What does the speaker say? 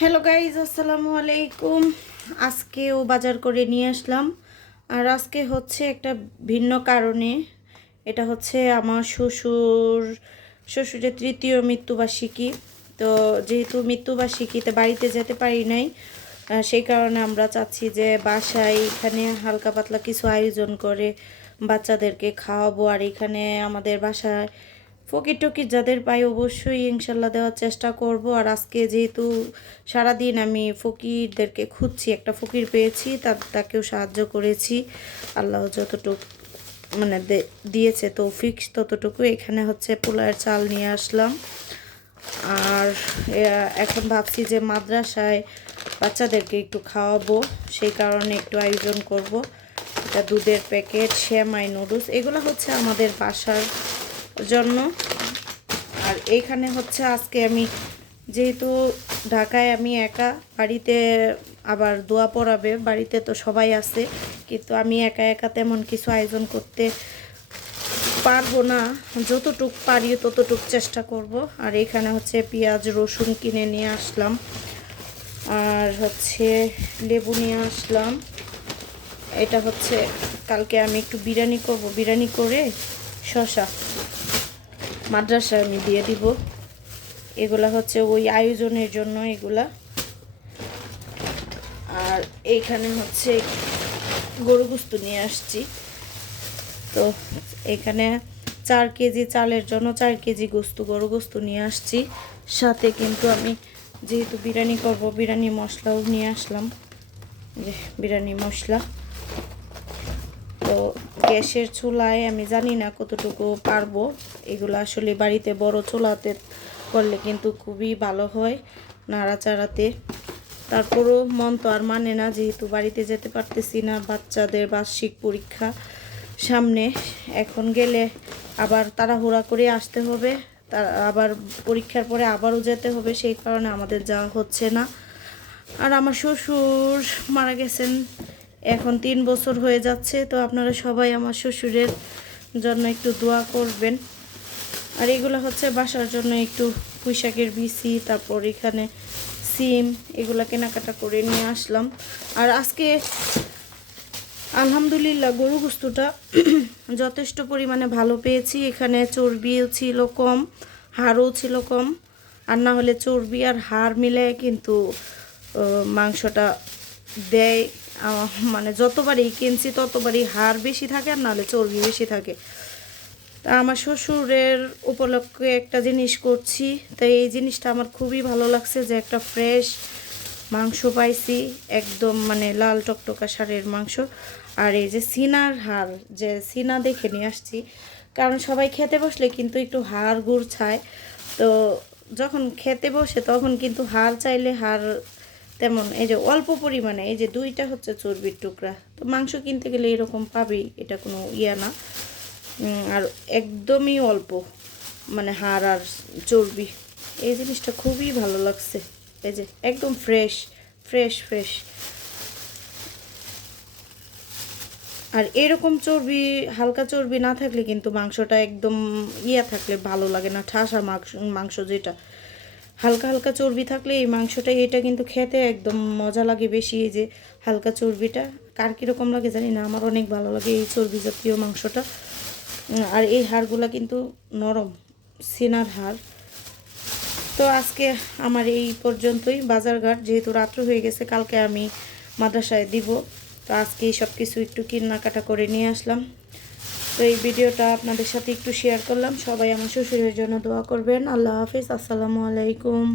Hello guys, আসসালামু আলাইকুম। আজকেও বাজার করে নিয়ে আসলাম। আর আজকে হচ্ছে একটা ভিন্ন কারণে। এটা হচ্ছে আমার শ্বশুরের তৃতীয় মৃত্যুবার্ষিকী। তো যেহেতু মৃত্যুবার্ষিকীতে বাড়িতে যেতে পারি নাই, সেই কারণে আমরা চাচ্ছি যে বাসায় এখানে হালকা পাতলা কিছু আয়োজন করে বাচ্চাদেরকে খাওয়াবো। আর এখানে আমাদের বাসায় ফকির টকির যাদের পাই অবশ্যই ইনশাল্লাহ দেওয়ার চেষ্টা করব। আর আজকে যেহেতু সারাদিন আমি ফকিরদেরকে খুঁজছি, একটা ফকির পেয়েছি, তাকেও সাহায্য করেছি। আল্লাহ যতটুকু মানে দিয়েছে তৌফিক ততটুকু। এখানে হচ্ছে পোলার চাল নিয়ে আসলাম। আর এখন ভাবছি যে মাদ্রাসায় বাচ্চাদেরকে একটু খাওয়াবো, সেই কারণে একটু আয়োজন করব। এটা দুধের প্যাকেট, সেমাই, নুডলস, এগুলো হচ্ছে আমাদের বাসার জন্য। আর এইখানে হচ্ছে আজকে আমি যেহেতু ঢাকায় আমি একা, বাড়িতে আবার দোয়া পড়াবে, বাড়িতে তো সবাই আছে, কিন্তু আমি একা একা তেমন কিছু আয়োজন করতে পারবো না। যতটুক পারি ততটুক চেষ্টা করব। আর এখানে হচ্ছে পেঁয়াজ রসুন কিনে নিয়ে আসলাম, আর হচ্ছে লেবু নিয়ে আসলাম। এটা হচ্ছে কালকে আমি একটু বিরিয়ানি করব, বিরিয়ানি করে শসা মাদ্রাসায় আমি দিয়ে দিব। এগুলা হচ্ছে ওই আয়োজনের জন্য এগুলা। আর এইখানে হচ্ছে গরু গোস্ত নিয়ে আসছি। তো এখানে 4 কেজি চালের জন্য 4 কেজি গোস্ত, গরু গোস্ত নিয়ে আসছি। সাথে কিন্তু আমি যেহেতু বিরিয়ানি করব, বিরিয়ানি মশলাও নিয়ে আসলাম, যে বিরিয়ানি মশলা। তো গ্যাসের চুলায় আমি জানি না কতটুকু পারবো। এগুলো আসলে বাড়িতে বড় চুলাতে করলে কিন্তু খুবই ভালো হয় নাড়াচাড়াতে। তারপরও মন তো আর মানে না, যেহেতু বাড়িতে যেতে পারতেছি না, বাচ্চাদের বার্ষিক পরীক্ষা সামনে। এখন গেলে আবার তাড়াহুড়া করে আসতে হবে, তার আবার পরীক্ষার পরে আবারও যেতে হবে, সেই কারণে আমাদের যাওয়া হচ্ছে না। আর আমার শ্বশুর মারা গেছেন এখন 3 বছর হয়ে যাচ্ছে। তো আপনারা সবাই আমার শ্বশুরের জন্য একটু দোয়া করবেন। আর এগুলো হচ্ছে বাসার জন্য একটু পুঁইশাকের বিচি, তারপর এখানে সিম, এগুলো কেনাকাটা করে নিয়ে আসলাম। আর আজকে আলহামদুলিল্লাহ গরু গোস্তটা যথেষ্ট পরিমাণে ভালো পেয়েছি। এখানে চর্বিও ছিল কম, হাড়ও ছিল কম। আর না হলে চর্বি আর হাড় মিলে কিন্তু মাংসটা দেয়, মানে যতবারই কিনছি ততবারই হাড় বেশি থাকে, আর নাহলে চর্বি বেশি থাকে। তা আমার শ্বশুরের উপলক্ষে একটা জিনিস করছি, তাই এই জিনিসটা আমার খুবই ভালো লাগছে যে একটা ফ্রেশ মাংস পাইছি, একদম মানে লাল টকটকা ষাঁড়ের মাংস। আর এই যে সিনার হাড়, যে সিনা দেখে নিয়ে আসছি, কারণ সবাই খেতে বসলে কিন্তু একটু হাড় গুড় চায়। তো যখন খেতে বসে তখন কিন্তু হাড় চাইলে হাড় তেমন, এই যে অল্প পরিমাণে, এই যে 2টা হচ্ছে চর্বির টুকরা। তো মাংস কিনতে গেলে এরকম পাবি, এটা কোনো ইয়া না। আর একদমই অল্প মানে হাড় আর চর্বি, এই জিনিসটা খুবই ভালো লাগছে। এই যে একদম ফ্রেশ ফ্রেশ ফ্রেশ। আর এরকম চর্বি, হালকা চর্বি না থাকলে কিন্তু মাংসটা একদম ইয়া থাকলে ভালো লাগে না, ঠাসা মাংস যেটা হালকা হালকা চর্বি থাকলে এই মাংসটা, এটা কিন্তু খেতে একদম মজা লাগে বেশি। এই যে হালকা চর্বিটা কার কীরকম লাগে জানি না, আমার অনেক ভালো লাগে এই চর্বি জাতীয় মাংসটা। আর এই হাড়গুলা কিন্তু নরম, সিনার হাড়। তো আজকে আমার এই পর্যন্তই বাজারঘাট, যেহেতু রাত্র হয়ে গেছে, কালকে আমি মাদ্রাসায় দিব। তো আজকে সব কিছু একটু কেনাকাটা করে নিয়ে আসলাম। তো এই ভিডিওটা আপনাদের সাথে একটু শেয়ার করলাম। সবাই আমার শ্বশুরের জন্য দোয়া করবেন। আল্লাহ হাফিজ, আসসালামু আলাইকুম।